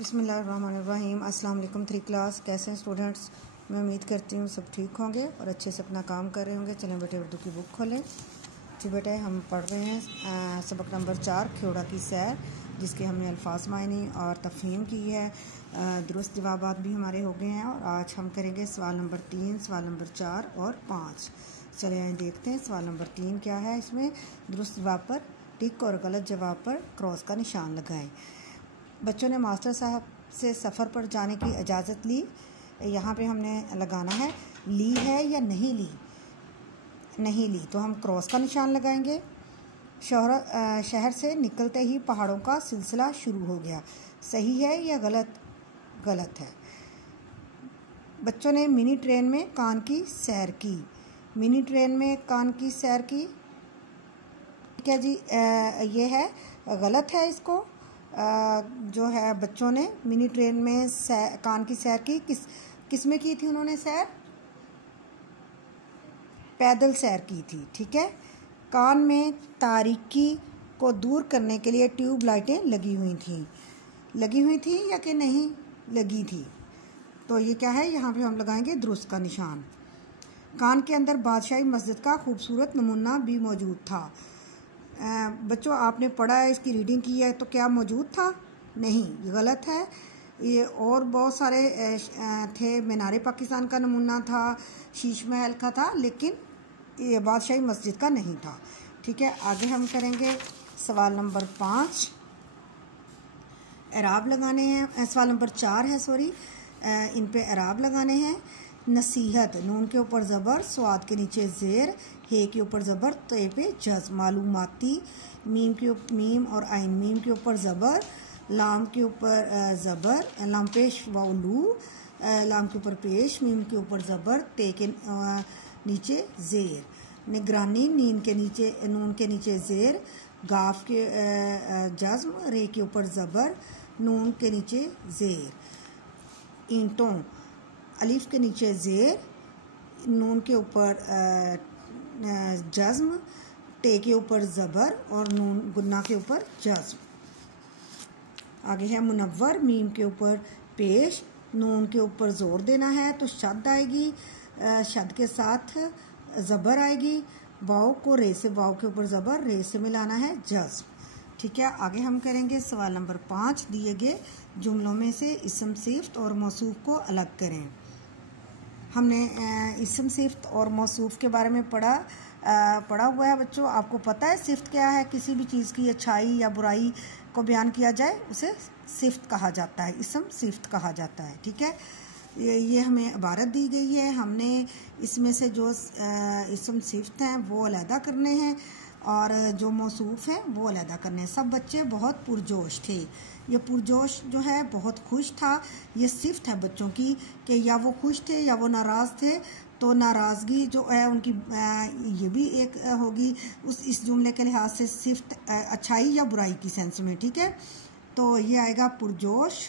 बिस्मिल्लाहिर्रहमानिर्रहीम। अस्सलाम वालेकुम। 3 क्लास कैसे हैं स्टूडेंट्स? मैं उम्मीद करती हूँ सब ठीक होंगे और अच्छे से अपना काम कर रहे होंगे। चलें बेटे उर्दू की बुक खोलें। जी बेटे हम पढ़ रहे हैं सबक नंबर 4 ख्योड़ा की सैर, जिसके हमने अल्फाज मायनी और तफहीम की है। दुरुस्त जवाबात भी हमारे हो गए हैं और आज हम करेंगे सवाल नंबर 3, सवाल नंबर 4 और 5। चले आए देखते हैं सवाल नंबर 3 क्या है। इसमें दुरुस्त जवाब पर टिक और गलत जवाब पर क्रॉस का निशान लगाएं। बच्चों ने मास्टर साहब से सफ़र पर जाने की इजाज़त ली। यहाँ पे हमने लगाना है ली है या नहीं ली। नहीं ली तो हम क्रॉस का निशान लगाएंगे। शहर से निकलते ही पहाड़ों का सिलसिला शुरू हो गया। सही है या गलत? गलत है। बच्चों ने मिनी ट्रेन में कान की सैर की। मिनी ट्रेन में कान की सैर की, ठीक है जी। ये है गलत है। इसको जो है बच्चों ने मिनी ट्रेन में कान की सैर की। किस में की थी उन्होंने सैर? पैदल सैर की थी, ठीक है। कान में तारीकी को दूर करने के लिए ट्यूब लाइटें लगी हुई थी या कि नहीं लगी थी? तो ये क्या है, यहाँ पे हम लगाएंगे दुरुस्त का निशान। कान के अंदर बादशाही मस्जिद का खूबसूरत नमूना भी मौजूद था। बच्चों आपने पढ़ा है, इसकी रीडिंग की है, तो क्या मौजूद था? नहीं, ये गलत है। ये और बहुत सारे थे। मीनारे पाकिस्तान का नमूना था, शीश महल का था, लेकिन ये बादशाही मस्जिद का नहीं था, ठीक है। आगे हम करेंगे सवाल नंबर 5। एराब लगाने हैं। सवाल नंबर 4 है, सॉरी। इन पे एराब लगाने हैं। नसीहत, नून के ऊपर ज़बर, स्वाद के नीचे ज़ेर, हे के ऊपर ज़बर, ते पे जज़्म। मालूमाती, मीम और आइन, मीम के ऊपर ज़बर, लाम के ऊपर ज़बर, लाम पेश वालू, लाम के ऊपर पेश, मीम के ऊपर ज़बर, ते के नीचे ज़ेर। निगरानी, नून के नीचे ज़ेर, गाफ के जज़्म, रे के ऊपर ज़बर, नून के नीचे ज़ेर। ईंटों, अलिफ के नीचे ज़ेर, नून के ऊपर जज़्म, टे के ऊपर ज़बर और नून गुन्ना के ऊपर जज़्म। आगे है मुनव्वर, मीम के ऊपर पेश, नून के ऊपर ज़ोर देना है तो शद आएगी, शद के साथ ज़बर आएगी। वाव को रे से, वाव के ऊपर ज़बर, रे से मिलाना है जज़्म, ठीक है। आगे हम करेंगे सवाल नंबर 5। दिए गए जुमलों में से इस्म सिफ़्त और मौसूफ को अलग करें। हमने इस्म सिफ़्त और मौसूफ के बारे में पढ़ा हुआ है बच्चों। आपको पता है सिफ़्त क्या है? किसी भी चीज़ की अच्छाई या बुराई को बयान किया जाए उसे सिफ़्त कहा जाता है, इस्म सिफ़्त कहा जाता है, ठीक है। ये हमें इबारत दी गई है। हमने इसमें से जो इस्म सिफ़्त हैं वो अलहदा करने हैं और जो मौसूफ हैं वो अलहदा करने हैं। सब बच्चे बहुत पुरजोश थे। ये पुरजोश जो है बहुत खुश था। ये सिफ़्त है बच्चों की कि या वो खुश थे या वो नाराज़ थे। तो नाराज़गी जो है उनकी ये भी एक होगी इस जुमले के लिहाज से सिफ़्त अच्छाई या बुराई की सेंस में, ठीक है। तो ये आएगा पुरजोश,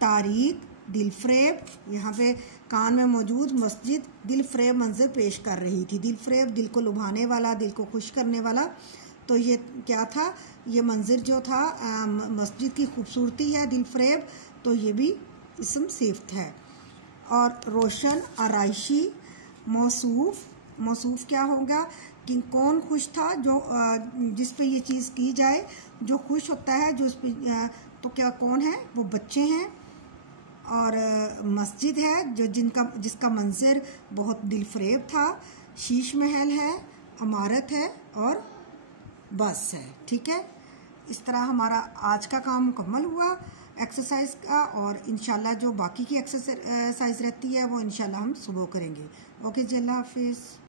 तारीक, दिलफ्रेब। यहाँ पे कान में मौजूद मस्जिद दिलफ्रेब मंजर पेश कर रही थी। दिलफ्रेब, दिल को लुभाने वाला, दिल को खुश करने वाला। तो ये क्या था? ये मंजर जो था मस्जिद की खूबसूरती है, दिलफ्रेब, तो ये भी इस्म सिफ़्त है। और रोशन, आराइशी, मौसूफ क्या होगा कि कौन खुश था? जो जिस पे ये चीज़ की जाए, जो खुश होता है, जो इस पे तो क्या कौन है? वो बच्चे हैं। और मस्जिद है जिसका मंजर बहुत दिलफरेब था। शीश महल है, इमारत है और बस है, ठीक है। इस तरह हमारा आज का काम मुकम्मल हुआ एक्सरसाइज का, और इंशाल्लाह जो बाकी की एक्सरसाइज रहती है वो इंशाल्लाह हम सुबह करेंगे। ओके जी, अल्लाह हाफिज़।